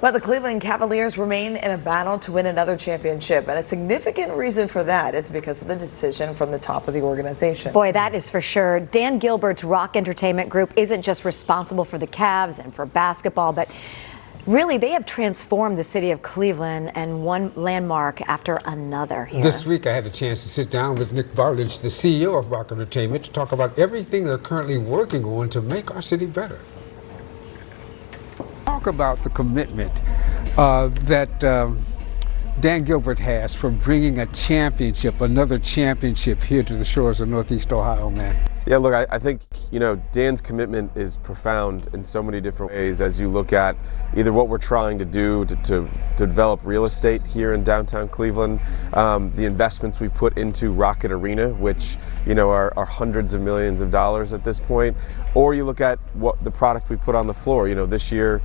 Well, the Cleveland Cavaliers remain in a battle to win another championship, and a significant reason for that is because of the decision from the top of the organization. Boy, that is for sure. Dan Gilbert's Rock Entertainment Group isn't just responsible for the Cavs and for basketball, but really they have transformed the city of Cleveland and one landmark after another here. This week I had a chance to sit down with Nic Barlage, the CEO of Rock Entertainment, to talk about everything they're currently working on to make our city better. Talk about the commitment that Dan Gilbert has for bringing a championship, another championship here to the shores of Northeast Ohio, man. Yeah, look, I think, Dan's commitment is profound in so many different ways as you look at either what we're trying to do to develop real estate here in downtown Cleveland, the investments we put into Rocket Arena, which, are hundreds of millions of dollars at this point, or you look at what the product we put on the floor. This year,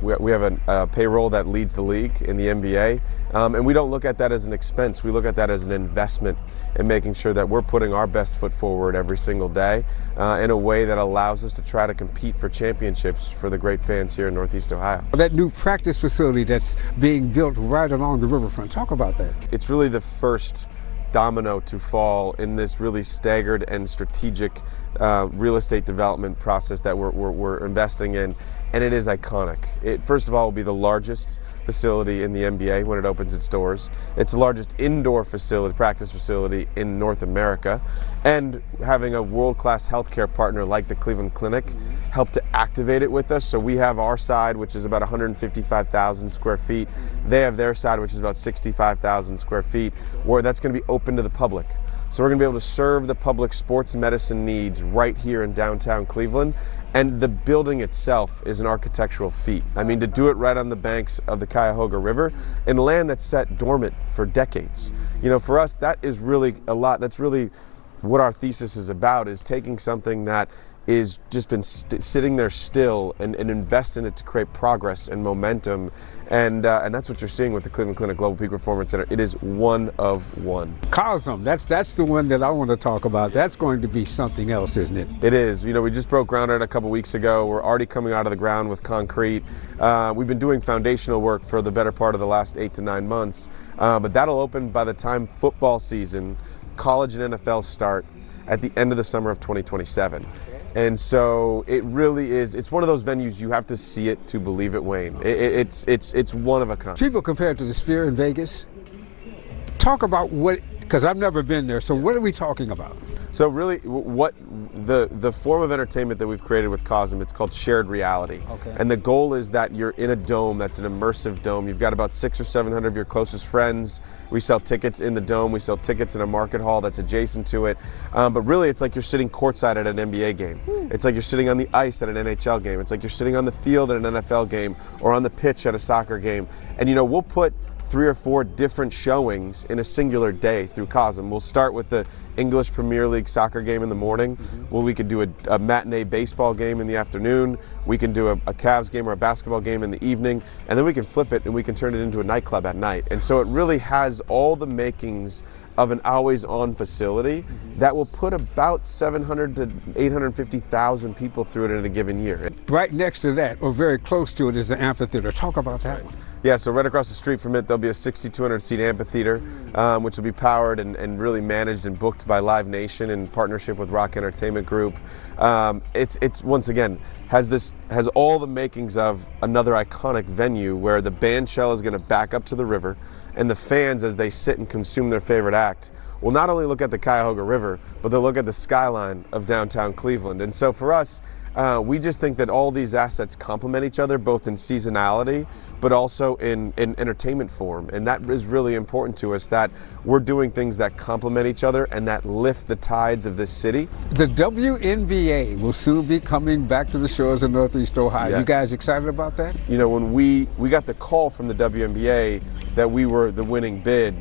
we have a payroll that leads the league in the NBA, and we don't look at that as an expense. We look at that as an investment in making sure that we're putting our best foot forward every single day in a way that allows us to try to compete for championships for the great fans here in Northeast Ohio. That new practice facility that's being built right along the riverfront, talk about that. It's really the first domino to fall in this really staggered and strategic real estate development process that we're investing in. And it is iconic. It, first of all, will be the largest facility in the NBA when it opens its doors. It's the largest indoor facility, practice facility in North America. And having a world-class healthcare partner like the Cleveland Clinic help to activate it with us. So we have our side, which is about 155,000 square feet. They have their side, which is about 65,000 square feet, where that's going to be open to the public. So we're going to be able to serve the public sports medicine needs right here in downtown Cleveland. And the building itself is an architectural feat. I mean, to do it right on the banks of the Cuyahoga River in land that's sat dormant for decades. For us, that is really a lot. That's really what our thesis is about, is taking something that is just been sitting there still and invest in it to create progress and momentum. And that's what you're seeing with the Cleveland Clinic Global Peak Performance Center. It is one of one. Cosm, that's the one that I want to talk about. That's going to be something else, isn't it? It is. We just broke ground on it a couple weeks ago. We're already coming out of the ground with concrete. We've been doing foundational work for the better part of the last 8 to 9 months. But that'll open by the time football season, college and NFL start at the end of the summer of 2027. And so it really is, it's one of those venues you have to see it to believe it, Wayne. It's one of a kind. People compare it to the Sphere in Vegas. Talk about what, because I've never been there, so what are we talking about? So really, what the form of entertainment that we've created with Cosm, it's called shared reality. Okay. And the goal is that you're in a dome that's an immersive dome. You've got about 600 or 700 of your closest friends. We sell tickets in the dome. We sell tickets in a market hall that's adjacent to it. But really, it's like you're sitting courtside at an NBA game. It's like you're sitting on the ice at an NHL game. It's like you're sitting on the field at an NFL game or on the pitch at a soccer game. And we'll put 3 or 4 different showings in a singular day through Cosm. We'll start with the English Premier League soccer game in the morning. Well, we could do a matinee baseball game in the afternoon. We can do a Cavs game or a basketball game in the evening, and then we can flip it and we can turn it into a nightclub at night. And so it really has all the makings of an always-on facility that will put about 700 to 850,000 people through it in a given year. Right next to that, or very close to it, is the amphitheater. Talk about that one. Yeah, so right across the street from it, there'll be a 6,200-seat amphitheater, which will be powered and really managed and booked by Live Nation in partnership with Rock Entertainment Group. It's once again, has all the makings of another iconic venue where the band shell is going to back up to the river, and the fans, as they sit and consume their favorite act, will not only look at the Cuyahoga River, but they'll look at the skyline of downtown Cleveland. And so for us, we just think that all these assets complement each other, both in seasonality, but also in entertainment form. And that is really important to us, that we're doing things that complement each other and that lift the tides of this city. The WNBA will soon be coming back to the shores of Northeast Ohio. Yes. You guys excited about that? When we got the call from the WNBA that we were the winning bid,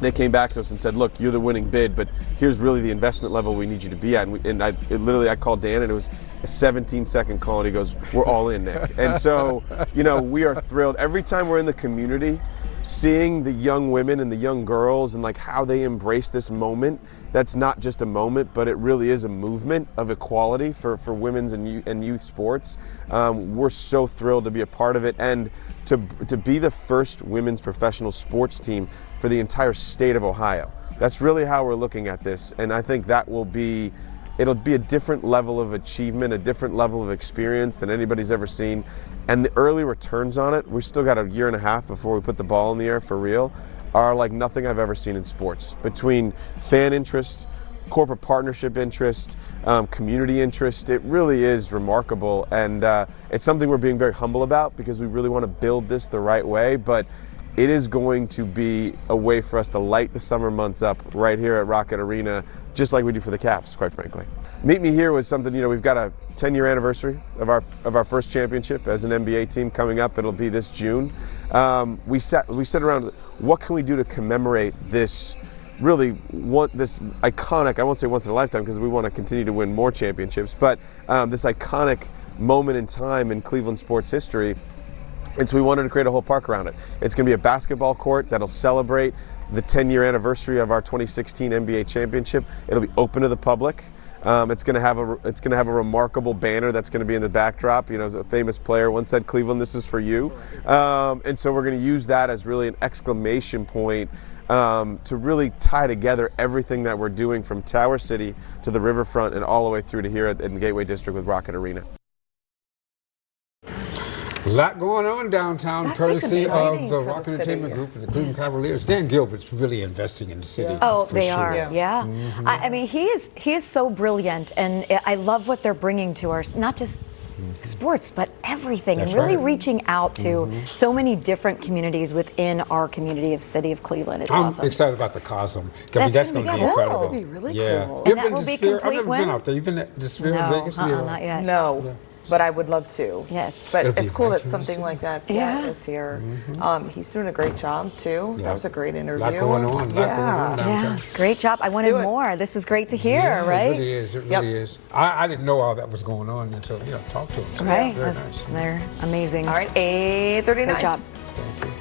they came back to us and said, look, you're the winning bid, but here's really the investment level we need you to be at. And I called Dan, and it was a 17-second call, and he goes, we're all in, Nick. And so, we are thrilled. Every time we're in the community, seeing the young women and the young girls and like how they embrace this moment that's not just a moment, but it really is a movement of equality for women's and youth sports. We're so thrilled to be a part of it and to be the first women's professional sports team for the entire state of Ohio. That's really how we're looking at this, and I think that it'll be a different level of achievement, a different level of experience than anybody's ever seen. And the early returns on it, we still got a year and a half before we put the ball in the air for real, are like nothing I've ever seen in sports. Between fan interest, corporate partnership interest, community interest, it really is remarkable. And it's something we're being very humble about because we really want to build this the right way. But it is going to be a way for us to light the summer months up right here at Rocket Arena, just like we do for the Cavs, quite frankly. Meet Me Here was something, we've got a 10-year anniversary of our first championship as an NBA team coming up. It'll be this June. We sat around, what can we do to commemorate this this iconic, I won't say once in a lifetime because we want to continue to win more championships, but this iconic moment in time in Cleveland sports history. And so we wanted to create a whole park around it. It's going to be a basketball court that'll celebrate the 10-year anniversary of our 2016 NBA championship. It'll be open to the public. It's going to have a remarkable banner that's going to be in the backdrop. As a famous player once said, "Cleveland, this is for you." And so we're going to use that as really an exclamation point to really tie together everything that we're doing from Tower City to the riverfront and all the way through to here in the Gateway District with Rocket Arena. A lot going on downtown, That's courtesy exciting of the for the Rocket city. Entertainment Group and the Cleveland Cavaliers. Dan Gilbert's really investing in the city. Oh, for they sure. are, yeah. Mm-hmm. I mean, he is so brilliant, and I love what they're bringing to us, not just sports, but everything, That's and really right. reaching out to so many different communities within our community of City of Cleveland. It's I'm awesome. excited about the Cosm. That's going gonna to be be cool. incredible. That'll be really Yeah. cool. And You've that been will to be the Sphere? I've complete never win? been out there. You've been at the Sphere in No, Vegas? not yet. No, Yeah. but I would love to. Yes. But It'll it's be cool right that here in the something city. like that Yeah. is here. He's doing a great job too. Yeah. That was a great interview. Lot going on, lot going on Yeah. downtown. Yeah, great job. I wanted do it. more. This is great to hear, Yeah, right? It really is. It Yep. really is. I didn't know all that was going on until talk to him. So Right. Very nice. They're amazing. All right, 8:39. Great job. Thank you.